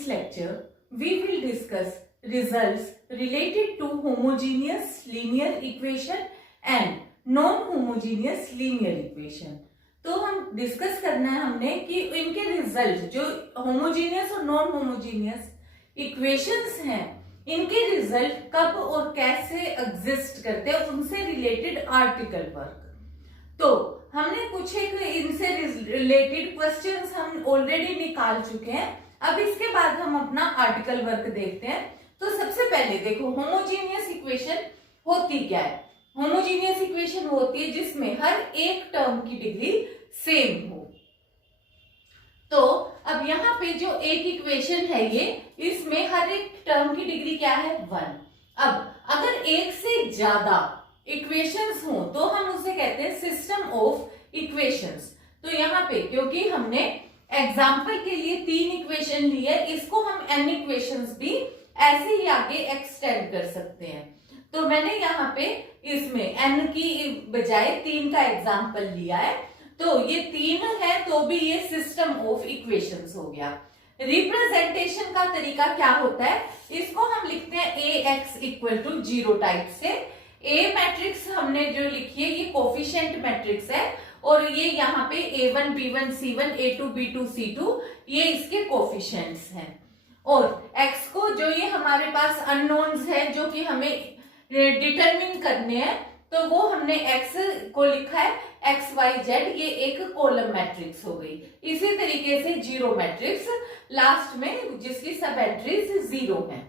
this lecture, we will discuss results related to homogeneous linear equation and non-homogeneous linear equation. तो हम discuss करना है हमने कि इनके रिजल्ट जो होमोजीनियस और नॉन होमोजीनियस इक्वेशंस हैं, इनके रिजल्ट कब और कैसे एग्जिस्ट करते हैं, उनसे रिलेटेड आर्टिकल वर्क. तो हमने कुछ एक इनसे रिलेटेड क्वेश्चंस हम ऑलरेडी निकाल चुके हैं. अब इसके बाद हम अपना आर्टिकल वर्क देखते हैं. तो सबसे पहले देखो, होमोजीनियस इक्वेशन होती क्या है. होमोजीनियस इक्वेशन होती है जिसमें हर एक टर्म की डिग्री सेम हो. तो अब यहाँ पे जो एक इक्वेशन है ये, इसमें हर एक टर्म की डिग्री क्या है, 1. अब अगर एक से ज्यादा इक्वेशंस हो तो हम उसे कहते हैं सिस्टम ऑफ इक्वेशंस. तो यहाँ पे क्योंकि हमने एग्जाम्पल के लिए 3 इक्वेशन ली है, इसको हम n इक्वेशंस भी ऐसे ही आगे एक्सटेंड कर सकते हैं. तो मैंने यहाँ पे इसमें n की बजाय 3 का एग्जाम्पल लिया है. तो ये 3 है तो भी ये सिस्टम ऑफ इक्वेशंस हो गया. रिप्रेजेंटेशन का तरीका क्या होता है, इसको हम लिखते हैं ax इक्वल टू 0 टाइप से. ए मैट्रिक्स हमने जो लिखी है ये कोफिशिएंट मैट्रिक्स है और ये यहाँ पे a1 b1 c1 a2 b2 c2 ये इसके कोफिशिएंट्स हैं. और x को जो ये हमारे पास अननोन्स है जो कि हमें डिटरमिन करने हैं, तो वो हमने x को लिखा है x y z, ये एक कॉलम मैट्रिक्स हो गई. इसी तरीके से जीरो मैट्रिक्स लास्ट में जिसकी सब एंट्रीज 0 है.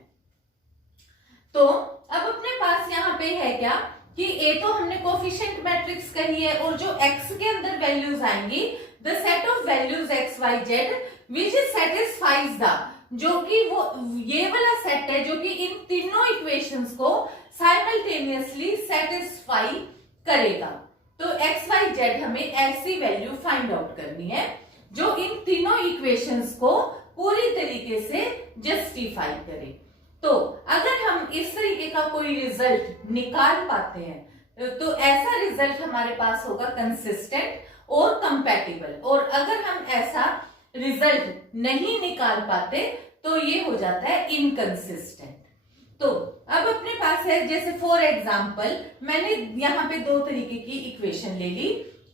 तो अब अपने पास यहाँ पे है क्या कि a तो हमने कोफिशिएंट मैट्रिक्स कही है और जो x के अंदर वैल्यूज आएंगी, the set of values x y z which satisfies the, जो कि वो ये वाला सेट है जो कि इन तीनों इक्वेशंस को साइमल्टेनियसली सेटिस्फाई करेगा. तो x y z हमें ऐसी वैल्यू फाइंड आउट करनी है जो इन तीनों इक्वेशंस को पूरी तरीके से जस्टिफाई करे. तो अगर हम इस तरीके का कोई रिजल्ट निकाल पाते हैं तो ऐसा रिजल्ट हमारे पास होगा कंसिस्टेंट और कंपैटिबल. और अगर हम ऐसा रिजल्ट नहीं निकाल पाते तो ये हो जाता है इनकंसिस्टेंट. तो अब अपने पास है जैसे फॉर एग्जांपल मैंने यहाँ पे 2 तरीके की इक्वेशन ले ली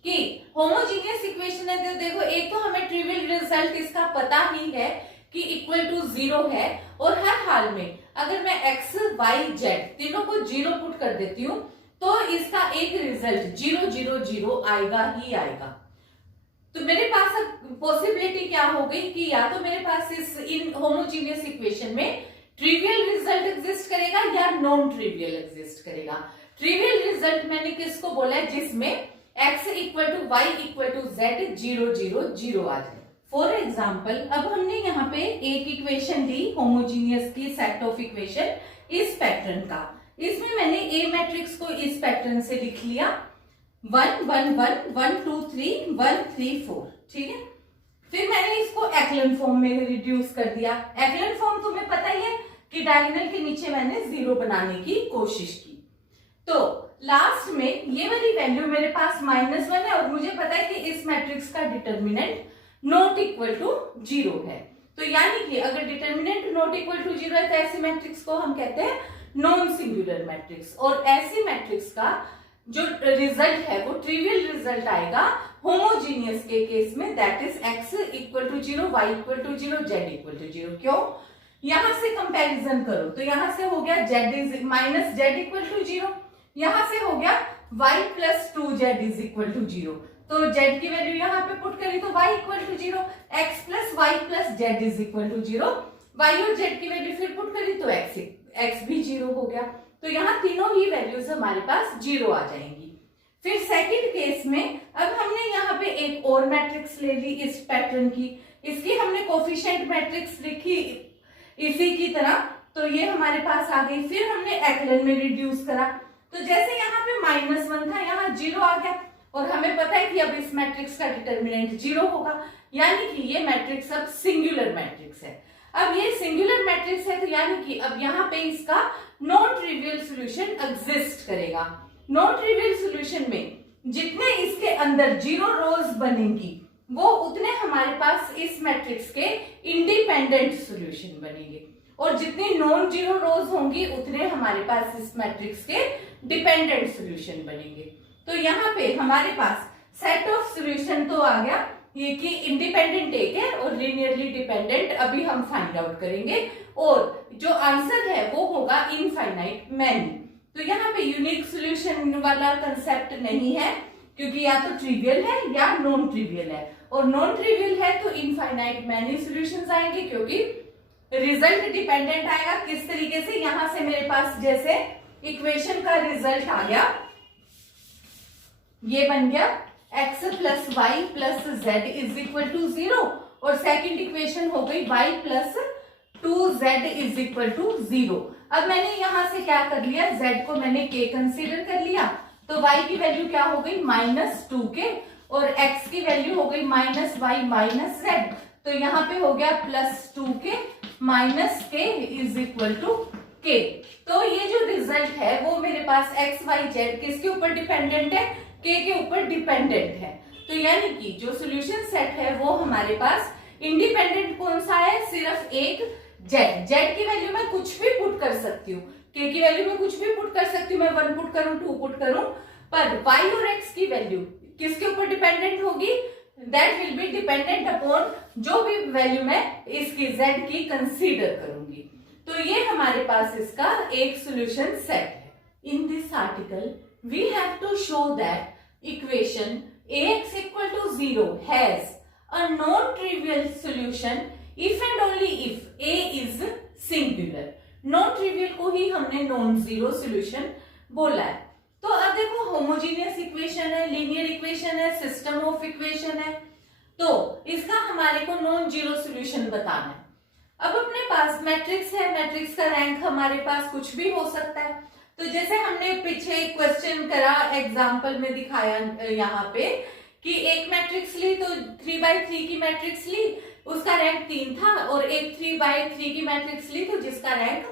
कि होमोजीनियस इक्वेशन है. तो देखो, एक तो हमें ट्रिवियल रिजल्ट इसका पता ही है कि इक्वल टू 0 है और हर हाल में अगर मैं x y z तीनों को 0 पुट कर देती हूँ तो इसका एक रिजल्ट 0 0 0 आएगा ही आएगा. तो मेरे पास अब पॉसिबिलिटी क्या हो गई कि या तो मेरे पास इस इन होमोजीनियस इक्वेशन में ट्रिवियल रिजल्ट एग्जिस्ट करेगा या नॉन ट्रिवियल एग्जिस्ट करेगा. ट्रिवियल रिजल्ट मैंने किसको बोला है, जिसमें x equal to y equal to z 0 0 0 आ जाए. फॉर एग्जाम्पल अब हमने यहाँ पे एक इक्वेशन ली होमोजीनियस की, सेट ऑफ इक्वेशन इस पैटर्न का. इसमें मैंने ए मैट्रिक्स को इस पैटर्न से लिख लिया 1 1 1 1 2 3 1 3 4. ठीक है. फिर मैंने इसको एक्लन फॉर्म में रिड्यूस कर दिया. एक्लन फॉर्म तुम्हें पता ही है कि डायगोनल के नीचे मैंने 0 बनाने की कोशिश की. तो लास्ट में ये वाली वैल्यू मेरे पास -1 है और मुझे पता है कि इस मैट्रिक्स का डिटर्मिनेंट नॉट इक्वल टू 0 है. तो यानी कि अगर डिटर्मिनेंट नॉट इक्वल टू 0 है तो ऐसी मैट्रिक्स को हम कहते हैं नॉन सिंगुलर मैट्रिक्स. और ऐसी मैट्रिक्स का जो रिजल्ट है वो ट्रिवियल रिजल्ट आएगा होमोजीनियस के केस में, that is x equal to 0 y equal to 0 z equal to 0. क्यों, यहां से कंपैरिजन करो तो यहां से हो गया z minus z equal to 0, यहां से हो गया y plus 2z is equal to 0. तो z की वैल्यू यहाँ पे पुट करी तो y equal to 0, x plus y plus z is equal to 0, y और z की वैल्यू फिर पुट करी तो x भी 0 हो गया. तो यहाँ तीनों ही वैल्यूज हमारे पास 0 आ जाएंगी. फिर सेकंड केस में अब हमने यहाँ पे एक और मैट्रिक्स ले ली इस पैटर्न की, इसकी हमने कोफिशिएंट मैट्रिक्स लिखी इसी की तरह, तो ये हमारे पास आ गई. फिर हमने एक्लन में रिड्यूस करा तो जैसे यहाँ पे -1 था यहाँ 0 आ गया और हमें पता है कि अब इस मैट्रिक्स का डिटर्मिनेंट 0 होगा, यानी कि ये मैट्रिक्स अब सिंगुलर मैट्रिक्स है. अब ये सिंगुलर मैट्रिक्स है तो यानी कि अब यहाँ पे इसका नॉन ट्रिवियल सॉल्यूशन एग्जिस्ट करेगा. नॉन ट्रिवियल सॉल्यूशन में जितने इसके अंदर 0 रोज बनेंगी वो उतने हमारे पास इस मैट्रिक्स के इंडिपेंडेंट सॉल्यूशन बनेंगे, और जितनी नॉन जीरो रोज होंगी उतने हमारे पास इस मैट्रिक्स के डिपेंडेंट सॉल्यूशन बनेंगे। तो यहाँ पे हमारे पास सेट ऑफ सॉल्यूशन तो आ गया, ये कि इंडिपेंडेंट एक है और लीनियरली डिपेंडेंट अभी हम फाइंड आउट करेंगे, और जो आंसर है वो होगा इनफाइनाइट मैनी। तो यहाँ पे यूनिक सॉल्यूशन वाला कंसेप्ट नहीं है, क्योंकि या तो ट्रिवियल है या नॉन ट्रिवियल है, और नॉन ट्रिवियल है तो इनफाइनाइट मैनी सॉल्यूशंस आएंगे, क्योंकि रिजल्ट डिपेंडेंट आएगा। किस तरीके से, यहां से मेरे पास जैसे इक्वेशन का रिजल्ट आ गया, ये बन गया x plus y plus z is equal to 0, और सेकंड इक्वेशन हो गई y plus 2z is equal to 0। अब मैंने यहां से क्या कर लिया, z को मैंने k कंसीडर कर लिया, तो y की वैल्यू क्या हो गई -2k, और x की वैल्यू हो गई -y माइनस z, तो यहाँ पे हो गया +2k minus k is equal to k। तो ये जो रिजल्ट है वो मेरे पास x y z किसके ऊपर डिपेंडेंट है, k के ऊपर डिपेंडेंट है। तो यानी कि जो सॉल्यूशन सेट है वो हमारे पास इंडिपेंडेंट कौन सा है, सिर्फ एक z की वैल्यू मैं कुछ भी पुट कर सकती हूँ, k की वैल्यू में कुछ भी पुट कर सकती हूँ, मैं 1 पुट करूं 2 पुट करूं, पर y और x की वैल्यू किसके ऊपर डिपेंडेंट होगी, that will be dependent upon जो भी वैल्यू मैं इसकी z की कंसीडर करूंगी। तो ये हमारे पास इसका एक सॉल्यूशन सेट है। In this article we have to show that equation ax equal to 0 has a non-trivial solution if and only if a is singular। Non trivial को ही हमने नॉन जीरो सॉल्यूशन बोला है। तो अब देखो होमोजीनियस इक्वेशन है, linear equation है, system of equation है, तो इसका हमारे को नॉन जीरो सॉल्यूशन बताना है। अब अपने पास मैट्रिक्स है, मैट्रिक्स का रैंक हमारे पास कुछ भी हो सकता है। तो जैसे हमने पीछे क्वेश्चन करा, एग्जाम्पल में दिखाया यहाँ पे कि एक मैट्रिक्स ली तो 3x3 की मैट्रिक्स ली, उसका रैंक 3 था, और एक 3x3 की मैट्रिक्स ली तो जिसका रैंक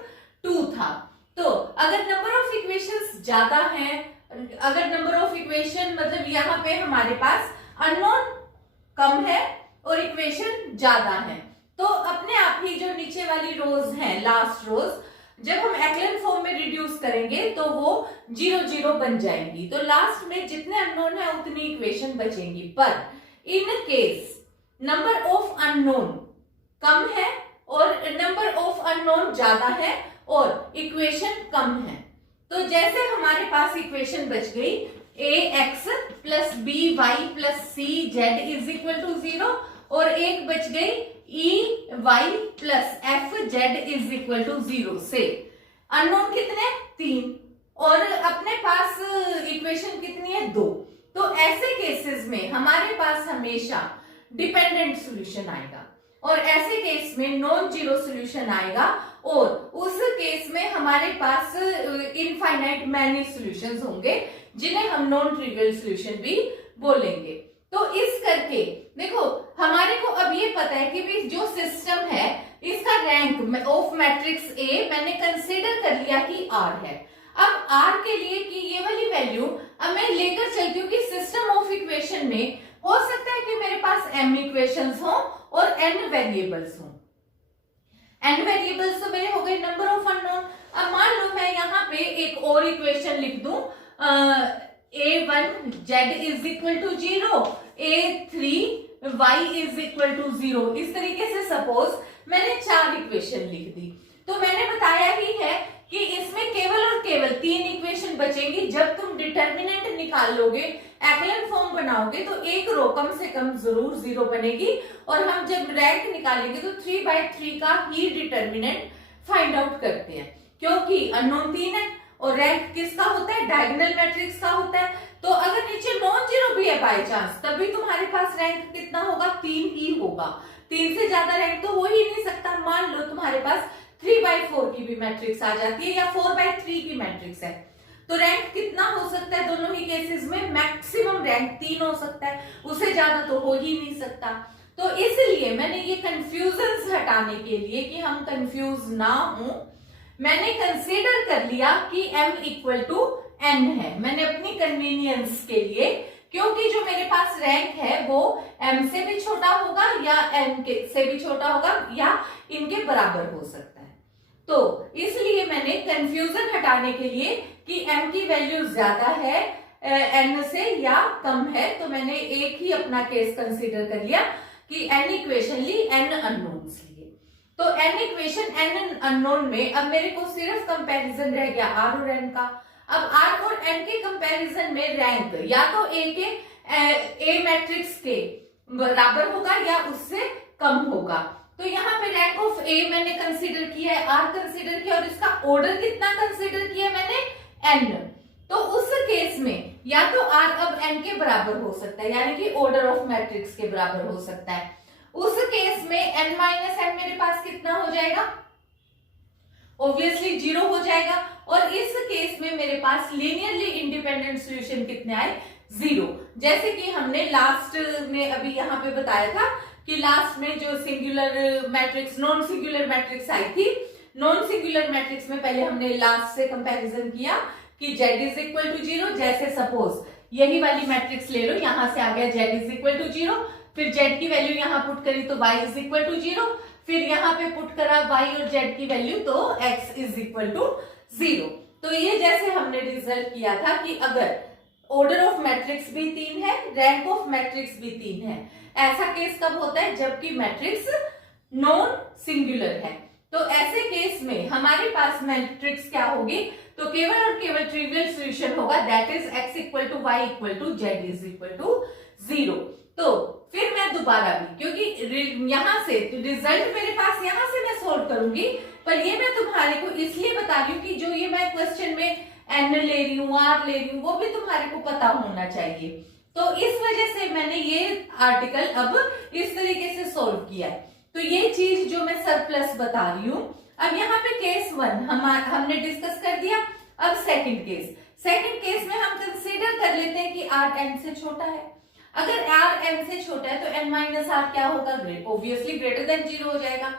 2 था। तो अगर नंबर ऑफ इक्वेशंस ज्यादा हैं, अगर नंबर ऑफ इक्वेशन मतलब यहाँ पे हमारे पास अननोन कम है और इक्वेशन ज्यादा है, तो अपने आप ही जो नीचे वाली रोज हैं, लास्ट रोज, जब हम एक्लन फॉर्म में रिड्यूस करेंगे तो वो 0 0 बन जाएंगी। तो लास्ट में जितने अननोन है उतनी इक्वेशन बचेंगी। पर in case number of unknown कम है और नंबर ऑफ अननोन ज्यादा है और इक्वेशन कम है, तो जैसे हमारे पास इक्वेशन बच गई ax plus b y plus c z is equal to 0, और एक बच गई e y plus f z is equal to 0 से अननोन कितने 3, और अपने पास इक्वेशन कितनी है 2। तो ऐसे केसेस में हमारे पास हमेशा डिपेंडेंट सॉल्यूशन आएगा, और ऐसे केस में नॉन जीरो सॉल्यूशन आएगा, और उस केस में हमारे पास इनफाइनाइट मैनी सॉल्यूशंस होंगे, जिन्हें हम नॉन ट्रिवियल सॉल्यूशन भी बोलेंगे। तो इस करके देखो हमारे को अब ये पता है कि भी जो सिस्टम है इसका रैंक ऑफ मैट्रिक्स ए मैंने कंसीडर कर लिया कि आर है। अब आर के लिए कि ये वाली वैल्यू अब मैं लेकर चलती हूँ कि सिस्टम ऑफ इक्वेशन में हो सकता है कि मेरे पास m इक्वेशंस हो और n वेरिएबल्स हो। n वेरिएबल्स तो मेरे हो गए नंबर ऑफ अननोन। अब मान लो मैं यहाँ पे एक और इक्वेशन लिख दूं, a1 z is equal to 0, a3 y is equal to 0। इस तरीके से सपोज मैंने 4 इक्वेशन लिख दी, तो मैंने बताया ही है कि इसमें केवल और केवल 3 इक्वेशन बचेंगी। जब तुम डिटर्मिनेंट निकाल लोगे, एक्लन फॉर्म बनाओगे, तो एक रो कम से कम जरूर 0 बनेगी, और हम जब रैंक निकालेंगे तो 3/3 का ही डिटर्मिनेंट फाइंड आउट करते हैं, क्योंकि अननोन 3 है और रैंक किसका होता है, डायगोनल मैट्रिक्स का होता है। तो अगर नीचे नॉन जीरो भी है बाय चांस, तब भी तुम्हारे पास रैंक कितना होगा, 3 ही होगा। 3 से ज्यादा रैंक तो हो ही नहीं सकता। मान लो तुम्हारे पास 3/4 की भी मैट्रिक्स आ जाती है या 4/3 की मैट्रिक्स है, तो रैंक कितना हो सकता है दोनों ही केसेस में, मैक्सिमम रैंक 3 हो सकता है, उससे ज्यादा तो हो ही नहीं सकता। तो इसलिए मैंने ये कंफ्यूजन हटाने के लिए कि हम कंफ्यूज ना हो, मैंने कंसीडर कर लिया कि m इक्वल टू n है। मैंने अपनी कन्वीनियंस के लिए क्योंकि जो मेरे पास रैंक है वो m से भी छोटा होगा या n से भी छोटा होगा या इनके बराबर हो सकता है। तो इसलिए मैंने कंफ्यूजन हटाने के लिए कि m की वैल्यू ज्यादा है n से या कम है, तो मैंने एक ही अपना केस कंसीडर कर लिया कि n इक्वेशन ली, n अननोन्स लिए। तो n इक्वेशन n अननोन में अब मेरे को सिर्फ कंपैरिजन रह गया r और n का। अब r और n के कंपैरिजन में रैंक या तो a के a मैट्रिक्स के बराबर होगा या उससे कम होगा। तो यहाँ पे रैंक ऑफ a मैंने कंसीडर किया है, r कंसीडर किया, और इसका ऑर्डर कितना कंसीडर किया मैंने, n। तो उस केस में या तो r अब n के बराबर हो सकता है, यानी कि ऑर्डर ऑफ मैट्रिक्स के बराबर हो सकता है। उस केस में n माइनस n मेरे पास कितना हो जाएगा, ऑब्वियसली 0 हो जाएगा। और इस केस में मेरे पास लीनियरली इंडिपेंडेंट सॉल्यूशन कितने आए, 0। जैसे कि हमने लास्ट में अभी यहाँ पे बताया था कि लास्ट में जो singular matrix, non singular matrix आई थी, नॉन सिंगुलर मैट्रिक्स में पहले हमने लास्ट से कंपैरिजन किया कि z इज इक्वल टू 0। जैसे सपोज यही वाली मैट्रिक्स ले लो, यहां से आ गया z इज इक्वल टू 0, फिर z की वैल्यू यहां पुट करी तो y इज इक्वल टू 0, फिर यहाँ पे पुट करा y और z की वैल्यू तो x इज इक्वल टू 0। तो ये जैसे हमने रिजल्ट किया था कि अगर ऑर्डर ऑफ मैट्रिक्स भी 3 है, रैंक ऑफ मैट्रिक्स भी 3 है। ऐसा केस कब होता है, जबकि मैट्रिक्स नॉन सिंगुलर है। तो ऐसे केस में हमारे पास मैट्रिक्स क्या होगी, तो केवल और केवल ट्रिवियल सॉल्यूशन होगा, that is x equal to y equal to z is equal to 0। तो फिर मैं दोबारा भी, क्योंकि यहां से तो रिजल्ट मेरे पास यहां से मैं सोल्व करूंगी, पर ये मैं तुम्हारे को इसलिए बता रही हूँ कि जो ये मैं क्वेश्चन में n ले रही हूँ, r ले रही हूँ, वो भी तुम्हारे को पता होना चाहिए। तो इस वजह से मैंने ये आर्टिकल अब इस तरीके से सोल्व किया है। तो ये चीज जो मैं सरप्लस बता रही हूँ। अब यहाँ पे केस 1 हमने डिस्कस कर दिया। अब सेकंड केस में हम कंसीडर कर लेते हैं कि r n से छोटा है। अगर r n से छोटा है तो n माइनस r क्या होगा, ऑब्वियसली ग्रेटर देन 0 हो जाएगा।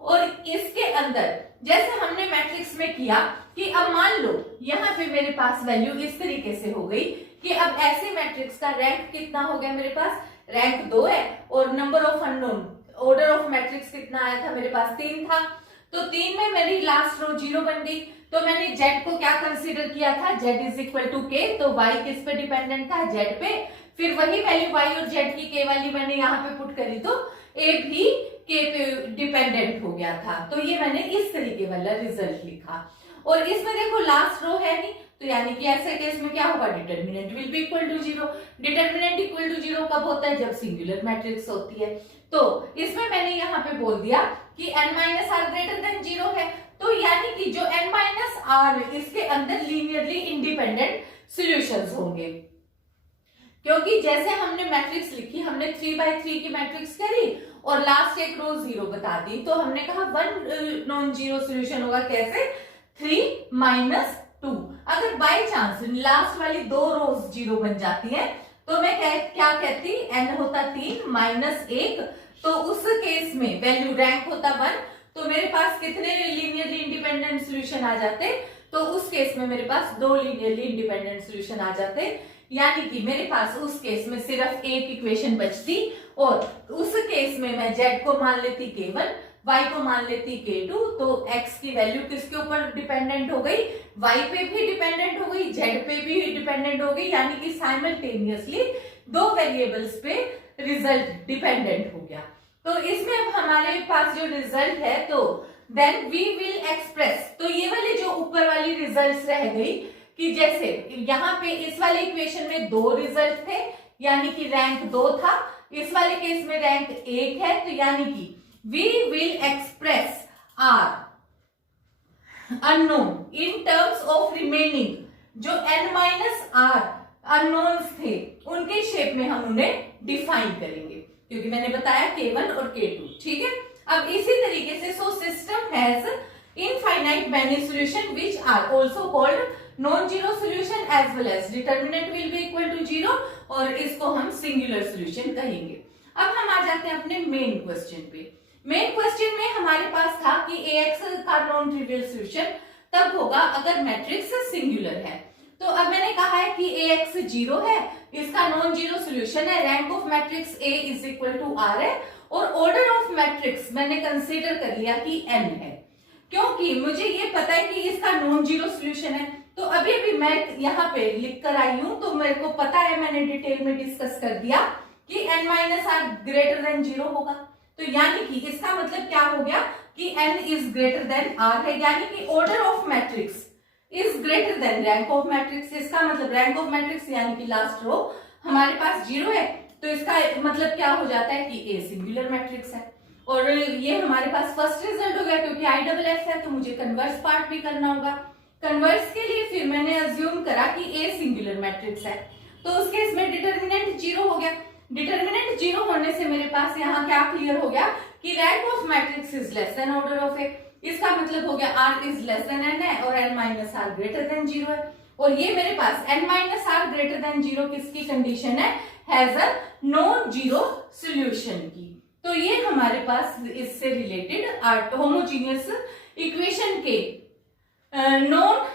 और इसके अंदर जैसे हमने मैट्रिक्स में किया कि अब मान लो यहाँ पे मेरे पास वैल्यू इस तरीके से हो गई कि अब ऐसे मैट्रिक्स का रैंक कितना हो गया, मेरे पास रैंक 2 है और number of unknown, order of matrix कितना आया था, मेरे पास 3 था। तो 3 में मेरी लास्ट रो 0 बन गई। तो मैंने z को क्या कंसीडर किया था, z is equal to k, तो y किस पे डिपेंडेंट था, z पे। फिर वही वैल्यू y और z की k वाली मैंने यहाँ पे पुट करी तो a भी k पे डिपेंडेंट हो गया था। तो ये मैंने इस तरीके वाला रिजल्ट लिखा। और इसमें देखो लास्ट रो है नहीं, तो यानी कि ऐसे केस में क्या होगा, determinant will be equal to 0। Determinant equal to 0 कब होता है, जब सिंगुलर मैट्रिक्स होती है। तो इसमें मैंने यहाँ पे बोल दिया कि n minus are greater than 0 है, तो यानी कि जो n माइनस आर इसके अंदर लीनियरली इंडिपेंडेंट सॉल्यूशंस होंगे। क्योंकि जैसे हमने मैट्रिक्स लिखी, हमने 3x3 की मैट्रिक्स करी और लास्ट एक रो 0 बता दी, तो हमने कहा 1 नॉन जीरो सॉल्यूशन होगा, कैसे, 3 माइनस 2। अगर बाय चांस लास्ट वाली 2 रोज 0 बन जाती है तो मैं क्या कहती, n होता 3 माइनस 1, तो उस केस में वैल्यू रैंक होता 1, तो मेरे पास कितने लीनियरली इंडिपेंडेंट सॉल्यूशन आ जाते, तो उस केस में मेरे पास 2 लीनियरली इंडिपेंडेंट सॉल्यूशन आ जाते। यानी कि मेरे पास उस केस में सिर्फ एक इक्वेशन बचती और उस केस में मैं z को मान लेती k1, y को मान लेती k2, तो x की वैल्यू किसके ऊपर डिपेंडेंट हो गई, y पे भी डिपेंडेंट हो गई, z पे भी डिपेंडेंट हो गई, यानी कि साइमल्टेनियसली 2 वेरिएबल्स पे रिजल्ट डिपेंडेंट हो गया। तो इसमें अब हमारे पास जो रिजल्ट है, तो देन वी विल एक्सप्रेस, तो ये वाली जो ऊपर वाली रिजल्ट्स रह गई कि जैसे यहाँ पे इस वाले इक्वेशन में 2 रिजल्ट थे, यानी कि रैंक 2 था, इस वाले केस में रैंक 1 है, तो यानी कि we will express r unknown in terms of remaining जो n माइनस आर अननोन्स थे, उनके शेप में हम उन्हें डिफाइन करेंगे, क्योंकि मैंने बताया k1 और k2, ठीक है। अब इसी तरीके से so system has infinite many solution which are also called non zero solution as well as determinant will be equal to 0, और इसको हम सिंगुलर सॉल्यूशन कहेंगे। अब हम आ जाते हैं अपने मेन क्वेश्चन पे। मेन क्वेश्चन में हमारे पास था कि ax का नॉन ट्रिवियल सॉल्यूशन तब होगा अगर मैट्रिक्स सिंगुलर है। तो अब मैंने कहा है कि ax 0 है, इसका नॉन जीरो सोल्यूशन है, rank of matrix A is equal to r है, और ऑर्डर ऑफ मैट्रिक्स मैंने कंसीडर कर लिया कि एन है, क्योंकि मुझे ये पता है कि इसका नॉन जीरो सोल्यूशन है। तो अभी अभी मैं यहाँ पे लिख कर आई हूं, तो मेरे को पता है, मैंने डिटेल में डिस्कस कर दिया कि n minus are greater than zero होगा। तो यानी कि इसका मतलब क्या हो गया कि n is greater than r है, यानी कि order of matrix is greater than rank of matrix. इसका मतलब रैंक ऑफ मैट्रिक्स यानी कि लास्ट रो हमारे पास जीरो है, तो इसका मतलब क्या हो जाता है कि ए सिंगुलर मैट्रिक्स है। और ये हमारे पास फर्स्ट रिजल्ट हो गया, क्योंकि आई डबल एफ है तो मुझे कन्वर्स पार्ट भी करना होगा। कन्वर्स के लिए फिर मैंने अज्यूम करा कि ए सिंगुलर मैट्रिक्स है, तो उस केस में डिटर्मिनेंट जीरो हो गया। डिटर्मिनेंट जीरो होने से मेरे पास यहाँ क्या क्लियर हो गया कि rank of matrix is less than order of A. इसका मतलब हो गया r is less than n है और n minus are greater than zero है। और ये मेरे पास n minus are greater than zero किसकी कंडीशन है, has a non zero solution की। तो ये हमारे पास इससे रिलेटेड होमोजीनियस इक्वेशन के नॉन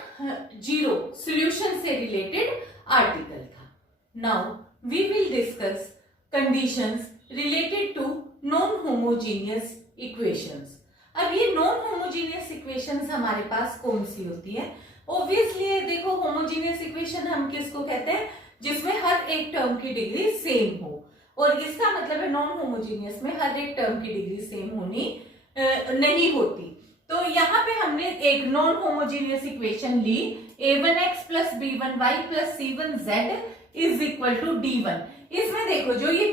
जीरो सोल्यूशन से रिलेटेड आर्टिकल था। Now we will discuss conditions related to non homogeneous equations. अब ये नॉन होमोजीनियस इक्वेशंस हमारे पास कौन सी होती है? ऑब्वियसली देखो, होमोजीनियस इक्वेशन हम किसको कहते हैं, जिसमें हर एक टर्म की डिग्री सेम हो, और इसका मतलब है नॉन होमोजीनियस में हर एक टर्म की डिग्री सेम होनी नहीं होती। तो यहाँ पे हमने एक नॉन होमोजीनियस इक्वेशन ली, a1x plus b1y plus c1z is equal to d1। इसमें देखो जो ये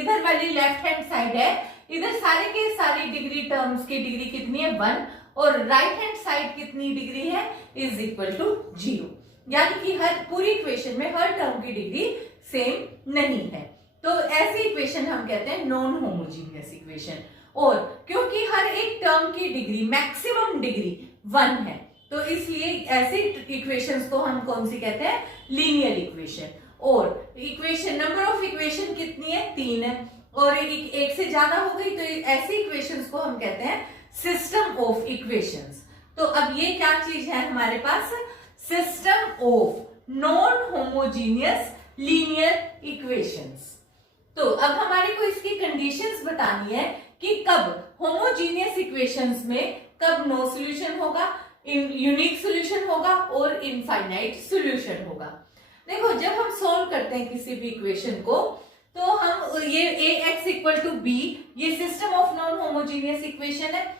इधर वाली लेफ्ट हैंड साइड है, इधर सारे के सारी डिग्री टर्म्स की डिग्री कितनी है 1, और राइट हैंड साइड कितनी डिग्री है इज इक्वल टू 0, यानी कि हर पूरी इक्वेशन में हर टर्म की डिग्री सेम नहीं है। तो ऐसी इक्वेशन हम कहते हैं नॉन होमोजीनियस इक्वेशन। और क्योंकि हर एक टर्म की डिग्री मैक्सिमम डिग्री 1 है, तो इसलिए ऐसी इक्वेशंस को हम कौन सी कहते हैं, लीनियर इक्वेशन। और इक्वेशन नंबर ऑफ इक्वेशन कितनी है, 3 है, और एक से ज्यादा हो गई तो ऐसी इक्वेशंस को हम कहते हैं सिस्टम ऑफ इक्वेशंस। तो अब ये क्या चीज है हमारे पास, system of non homogeneous linear equations. तो अब हमारे को इसकी कंडीशंस बतानी है कि कब होमोजीनियस इक्वेशंस में कब नो सॉल्यूशन होगा, यूनिक सॉल्यूशन होगा और इनफाइनाइट सॉल्यूशन होगा। देखो, जब हम सॉल्व करते हैं किसी भी इक्वेशन को, तो हम ये ax इक्वल टू बी, ये system of non homogeneous equation है।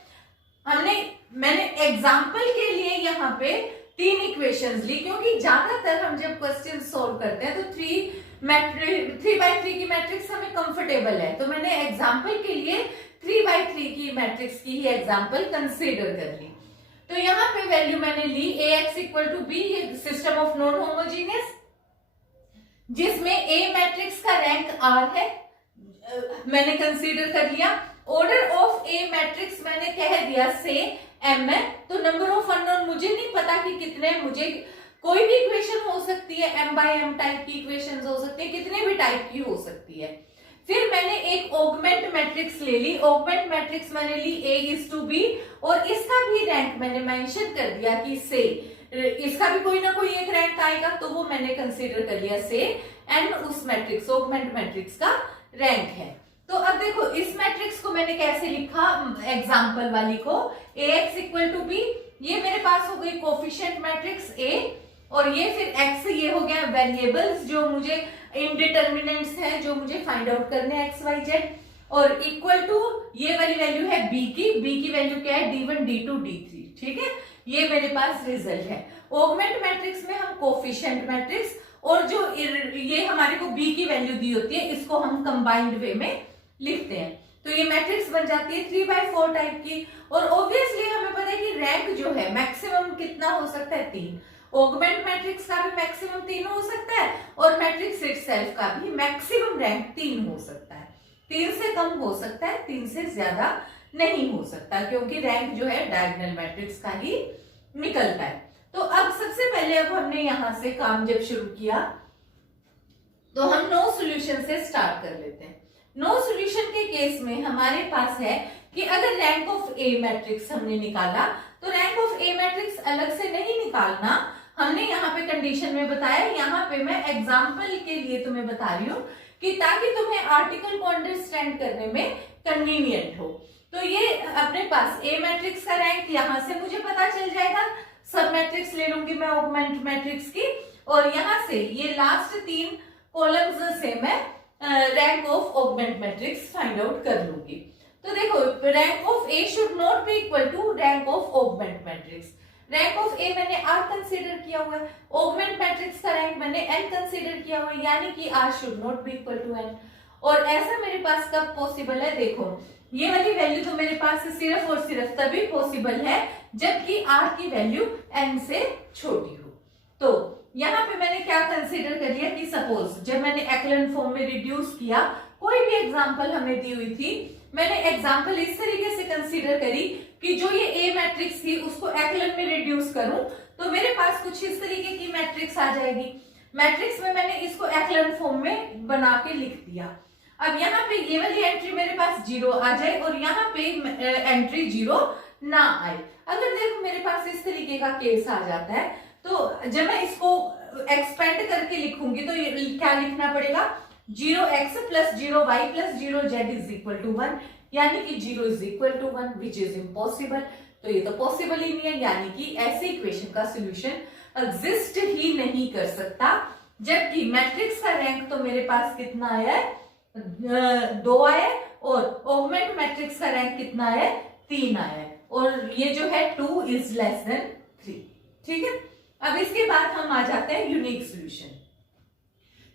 मैंने एग्जाम्पल के लिए यहाँ पे 3 इक्वेशंस ली, क्योंकि ज्यादातर हम जब क्वेश्चन सॉल्व करते हैं तो 3x3 की मैट्रिक्स हमें कंफर्टेबल है, तो मैंने एग्जाम्पल के लिए 3x3 की मैट्रिक्स की ही एग्जाम्पल कंसिडर कर ली। तो यहाँ पे वैल्यू मैंने ली ax इक्वल टू बी, ये सिस्टम ऑफ नॉन होमोजीनियस, जिसमें A मैट्रिक्स का रैंक R है, मैंने कंसीडर कर लिया। ऑर्डर ऑफ A मैट्रिक्स मैंने कह दिया से M है, तो नंबर ऑफ अननोन मुझे नहीं पता कि कितने, मुझे कोई भी इक्वेशन हो सकती है, m बाय m टाइप की इक्वेशंस हो सकती है, कितने भी टाइप की हो सकती है। फिर मैंने एक ऑगमेंट मैट्रिक्स ले ली, ऑगमेंट मैट्रिक्स मैंने ली A इज टू B, और इसका भी रैंक मैंने मेंशन कर दिया कि से इसका भी कोई ना कोई एक रैंक आएगा, तो वो मैंने कंसीडर कर लिया से एंड उस मैट्रिक्स ऑगमेंट मैट्रिक्स का रैंक है। तो अब देखो, इस मैट्रिक्स को मैंने कैसे लिखा, एग्जांपल वाली को ax इक्वल टू b, ये मेरे पास हो गई कोफिशिएंट मैट्रिक्स A, और ये फिर x, ये हो गया वेरिएबल्स जो मुझे इंडिटरमिनेंट्स हैं जो मुझे फाइंड आउट करने हैं x y z, और इक्वल टू ये वाली वैल्यू है b की वैल्यू क्या है d1 d2 d3, ठीक है, ये मेरे पास रिजल्ट है। ऑगमेंट मैट्रिक्स में हम कोफिशिएंट मैट्रिक्स और जो ये हमारे को b की वैल्यू दी होती है, इसको हम कंबाइंड वे में लिखते हैं, तो ये मैट्रिक्स बन जाती है 3x4 टाइप की। और ऑब्वियसली हमें पता है कि रैंक जो है मैक्सिमम कितना हो सकता है, 3। ऑगमेंट मैट्रिक्स का भी मैक्सिमम 3 हो सकता है, और मैट्रिक्स इटसेल्फ का भी मैक्सिमम रैंक 3 हो सकता है। 3 से कम हो सकता है, 3 से ज्यादा नहीं हो सकता, क्योंकि रैंक जो है डायगोनल मैट्रिक्स का ही निकलता है। तो अब सबसे पहले अब हमने यहां से काम जब शुरू किया, तो हम नो सॉल्यूशन से स्टार्ट कर लेते हैं। नो सॉल्यूशन के केस में हमारे पास है कि अगर रैंक ऑफ ए मैट्रिक्स हमने निकाला, तो रैंक ऑफ ए मैट्रिक्स अलग से नहीं निकालना, हमने यहाँ पे कंडीशन में बताया, यहाँ पे मैं एग्जाम्पल के लिए तुम्हें बता रही हूँ कि ताकि तुम्हें आर्टिकल को अंडरस्टैंड करने में कन्वीनियंट हो। तो ये अपने पास ए मैट्रिक्स का रैंक यहां से मुझे पता चल जाएगा, सब मैट्रिक्स ले लूंगी मैं ऑगमेंट मैट्रिक्स की, और यहां से ये लास्ट 3 कॉलम्स से मैं rank of augment matrix find out कर लूंगी। तो देखो, rank of A should not be equal to rank of augment matrix. Rank of A मैंने आर कंसीडर किया हुआ है, ऑगमेंट मैट्रिक्स का रैंक मैंने एन कंसीडर किया हुआ है, यानी कि are should not be equal to N. और ऐसा मेरे पास कब पॉसिबल है, देखो ये वाली वैल्यू तो मेरे पास सिर्फ और सिर्फ तभी पॉसिबल है जबकि आर की वैल्यू एन से छोटी हो। तो यहाँ पे मैंने क्या कंसीडर कर लिया कि सपोज जब मैंने एक्लन फॉर्म में रिड्यूस किया, कोई भी एग्जांपल हमें दी हुई थी, मैंने एग्जांपल इस तरीके से कंसीडर करी कि जो ये ए मैट्रिक्स थी उसको एक्लन में रिड्यूस करूं तो मेरे पास कुछ इस तरीके की मैट्रिक्स आ जाएगी। मैट्रिक्स में मैंने इसको एक्लन फॉर्म में बना के लिख दिया। अब यहाँ पे ये वाली एंट्री मेरे पास 0 आ जाए और यहाँ पे एंट्री 0 ना आए। अगर देखो मेरे पास इस तरीके का केस आ जाता है तो जब मैं इसको एक्सपेंड करके लिखूंगी तो क्या लिखना पड़ेगा, 0x + 0y + 0z = 1, यानी कि 0 = 1 विच इज इम्पॉसिबल। तो ये तो पॉसिबल ही नहीं है, यानी कि ऐसे इक्वेशन का सोल्यूशन एग्जिस्ट ही नहीं कर सकता। जबकि मैट्रिक्स का रैंक तो मेरे पास कितना आया है, 2 आया है, और ऑगमेंट मैट्रिक्स का रैंक कितना है, 3 आया है, और ये जो है 2 = 3। ठीक है, अब इसके बाद हम आ जाते हैं यूनिक सॉल्यूशन।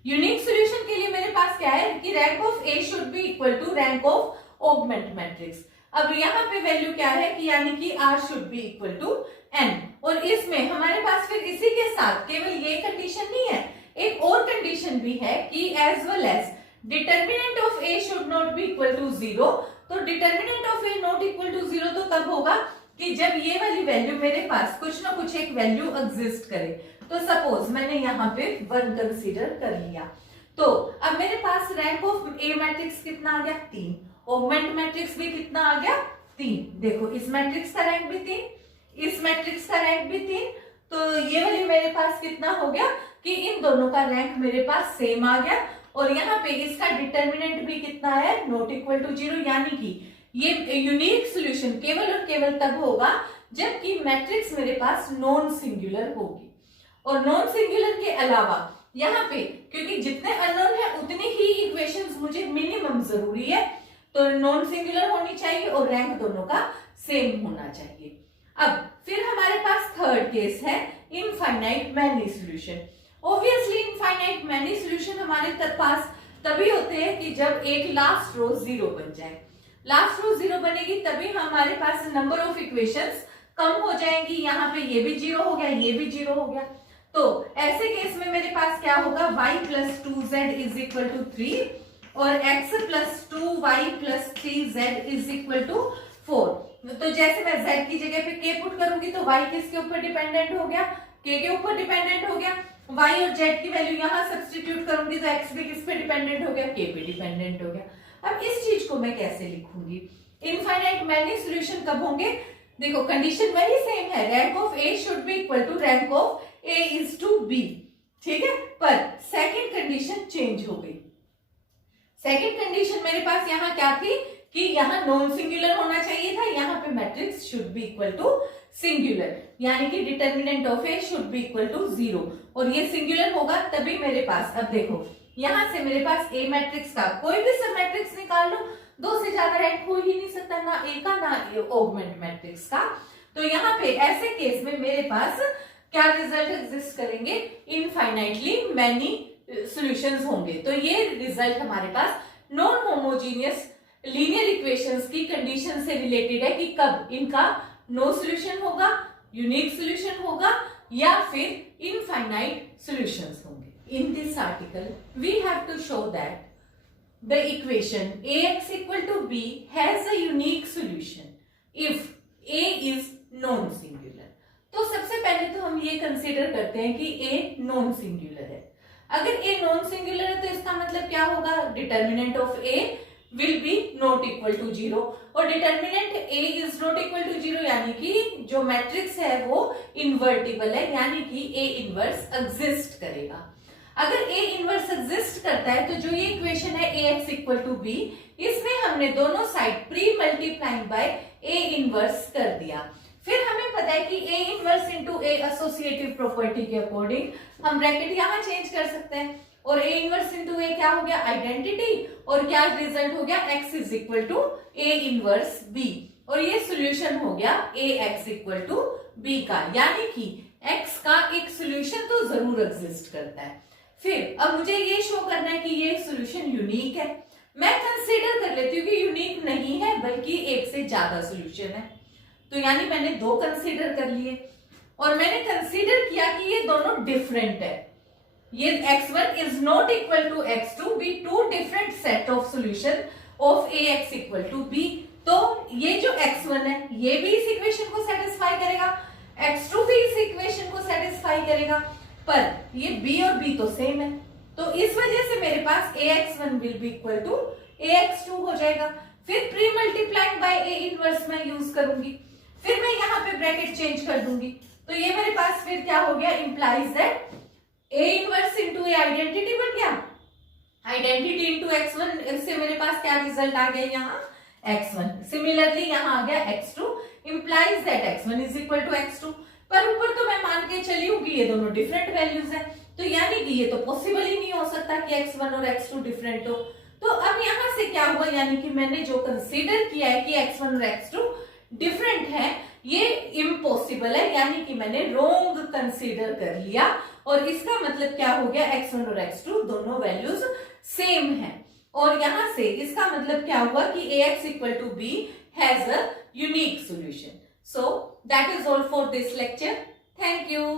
यूनिक सॉल्यूशन के लिए मेरे पास क्या है कि rank of A should be equal to rank of augment matrix. अब यहाँ पे वैल्यू क्या है कि यानी कि are should be equal to N, और इसमें हमारे पास फिर इसी के साथ केवल ये कंडीशन नहीं है, एक और कंडीशन भी है कि as well as determinant of A should not be equal to 0। तो determinant of A not equal to 0 तो तब होगा कि जब ये वाली वैल्यू मेरे पास कुछ ना कुछ एक वैल्यू एग्जिस्ट करे। तो सपोज मैंने यहाँ पे 1 कंसीडर कर लिया, तो अब मेरे पास रैंक ऑफ ए मैट्रिक्स कितना आ गया, 3, ऑगमेंट मैट्रिक्स भी कितना आ गया, 3। देखो इस मैट्रिक्स का रैंक भी 3, इस मैट्रिक्स का रैंक भी 3, तो ये वाली मेरे पास कितना हो गया कि इन दोनों का रैंक मेरे पास सेम आ गया, और यहाँ पे इसका डिटर्मिनेंट भी कितना है, नॉट इक्वल टू 0, यानी कि ये यूनिक सॉल्यूशन केवल और केवल तब होगा जबकि मैट्रिक्स मेरे पास नॉन सिंगुलर होगी। और नॉन सिंगुलर के अलावा यहाँ पे क्योंकि जितने अननोन है उतनी ही इक्वेशंस मुझे मिनिमम जरूरी है, तो नॉन सिंगुलर होनी चाहिए और रैंक दोनों का सेम होना चाहिए। अब फिर हमारे पास थर्ड केस है infinite many solution. Obviously infinite many solution हमारे पास तभी होते हैं कि जब एक लास्ट रो 0 बन जाए। लास्ट रो 0 बनेगी तभी हमारे पास नंबर ऑफ इक्वेशंस कम हो जाएंगी। यहाँ पे ये भी 0 हो गया, ये भी 0 हो गया, तो ऐसे केस में मेरे पास क्या होगा, y + 2z = 3 और x + 2y + 3z = 4। तो जैसे मैं z की जगह पे k पुट करूंगी तो y किसके ऊपर डिपेंडेंट हो गया, k के ऊपर डिपेंडेंट हो गया। y और z की वैल्यू यहाँ सब्स्टिट्यूट करूंगी तो x भी किस पे डिपेंडेंट हो गया, k पे डिपेंडेंट हो गया। अब इस चीज को मैं कैसे लिखूंगी, इनफाइनाइट मैनी सॉल्यूशन कब होंगे, देखो कंडीशन वही सेम है, rank of A should be equal to rank of A is to B, ठीक है, पर सेकंड कंडीशन चेंज हो गई। सेकंड कंडीशन मेरे पास यहाँ क्या थी कि यहाँ नॉन सिंगुलर होना चाहिए था, यहाँ पे matrix should be equal to singular, यानी कि determinant of A should be equal to 0, और ये सिंगुलर होगा तभी मेरे पास। अब देखो यहाँ से मेरे पास ए मैट्रिक्स का कोई भी सब मैट्रिक्स निकाल लो, 2 से ज्यादा रैंक हो ही नहीं सकता, ना ए का ना ऑगमेंट मैट्रिक्स का। तो यहाँ पे ऐसे केस में मेरे पास क्या रिजल्ट एग्जिस्ट करेंगे, इनफाइनाइटली मैनी सॉल्यूशंस होंगे। तो ये रिजल्ट हमारे पास नॉन होमोजीनियस लीनियर इक्वेशंस की कंडीशन से रिलेटेड है कि कब इनका नो सॉल्यूशन होगा, यूनिक सॉल्यूशन होगा, या फिर इनफाइनाइट सॉल्यूशंस होंगे। In this article we have to show that the equation ax = b has a unique solution if a is non singular. तो सबसे पहले तो हम ये कंसीडर करते हैं कि a नॉन सिंगुलर है। अगर a नॉन सिंगुलर है तो इसका मतलब क्या होगा, determinant of a will be not equal to 0, और determinant a is not equal to 0 यानी कि जो मैट्रिक्स है वो इन्वर्टिबल है, यानी कि ए इनवर्स एग्जिस्ट करेगा। अगर ए इनवर्स एग्जिस्ट करता है तो जो ये इक्वेशन है Ax इक्वल टू बी, इसमें हमने दोनों side pre multiplying by A inverse कर दिया। फिर हमें पता है कि A inverse into A associative property के अकॉर्डिंग हम ब्रैकेट यहाँ चेंज कर सकते हैं, और ए इनवर्स इंटू ए क्या हो गया, आइडेंटिटी, और क्या रिजल्ट हो गया, x is equal to A inverse b, और ये सोल्यूशन हो गया Ax इक्वल टू बी का, यानी कि x का एक सोल्यूशन तो जरूर एग्जिस्ट करता है। फिर अब मुझे ये शो करना है कि ये सोल्यूशन यूनिक है। मैं कंसीडर कर लेती हूँ कि यूनिक नहीं है बल्कि एक से ज्यादा सोल्यूशन है, तो यानी मैंने दो कंसीडर कर लिए, और मैंने कंसीडर किया कि ये दोनों डिफरेंट है। ये x1 is not equal to x2 be two different set of solution of Ax equal to b। तो ये जो x1 है ये भी इस इक्वेशन को सेटिस्फाई करेगा, x2 भी इस इक्वेशन को सेटिस्फाई करेगा, पर ये b और b तो सेम है, तो इस वजह से मेरे पास Ax1 will be equal to Ax2 हो जाएगा। फिर pre multiplying by A inverse मैं यूज करूंगी, फिर मैं यहाँ पे ब्रैकेट चेंज कर दूंगी, तो ये मेरे पास फिर क्या हो गया, implies that A inverse into A identity बन गया, आइडेंटिटी इंटू x1, इससे मेरे पास क्या रिजल्ट आ गया यहाँ x1। सिमिलरली यहाँ आ गया x2, implies that x1 is equal to x2, पर ऊपर तो मैं मान के चली हूँ कि ये दोनों डिफरेंट वैल्यूज है, तो यानी कि ये तो पॉसिबल ही नहीं हो सकता कि x1 और x2 डिफरेंट हो। तो अब यहाँ से क्या हुआ, यानी कि मैंने जो कंसीडर किया है कि x1 और x2 डिफरेंट है, ये इम्पॉसिबल है, यानी कि मैंने रोंग कंसीडर कर लिया, और इसका मतलब क्या हो गया, x1 और x2 दोनों वैल्यूज सेम है, और यहां से इसका मतलब क्या हुआ कि Ax equal to b has a unique solution. So that is all for this lecture. Thank you.